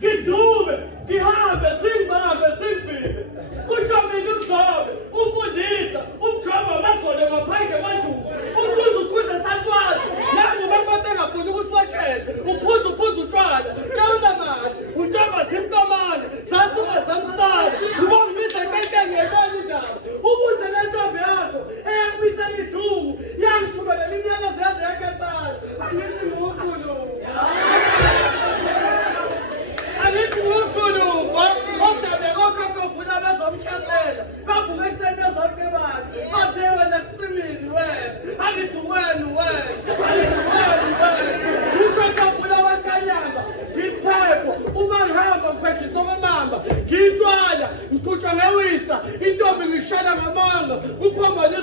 ngidume, ngihambe, singibambe, singibhime. Kusho mina umjobe, ufundisa, umjobe amazolo ngaphandle kwanduku. Uphuza ukhuza sakwazi, nangu umakoti engafuni ukusiwashela. Uphuza utshwala, shawula mali, untomba simntomane, sasuka samsana. Ubongibisa kente ngiyebona indaba. Ubuze le ntombi yakho, eyakubisa iduku, yangithumelela imiyalezo yaze yakhathana. Angithi ngunkulumo. Angithi ngunkulumo. Omdabeko okhokho bazomhlasela. Bavuka ekuseni ezocebana. Bathe wena kusimini wena. Angithi wena. Ukhokho wakanyanga. Isiphepho. Uma ngihamba ngiphethe isokomamba. Ngiyintwala. Ngiqhutshwa ngewisa. Intombi ngishela ngamanga. Kuphambane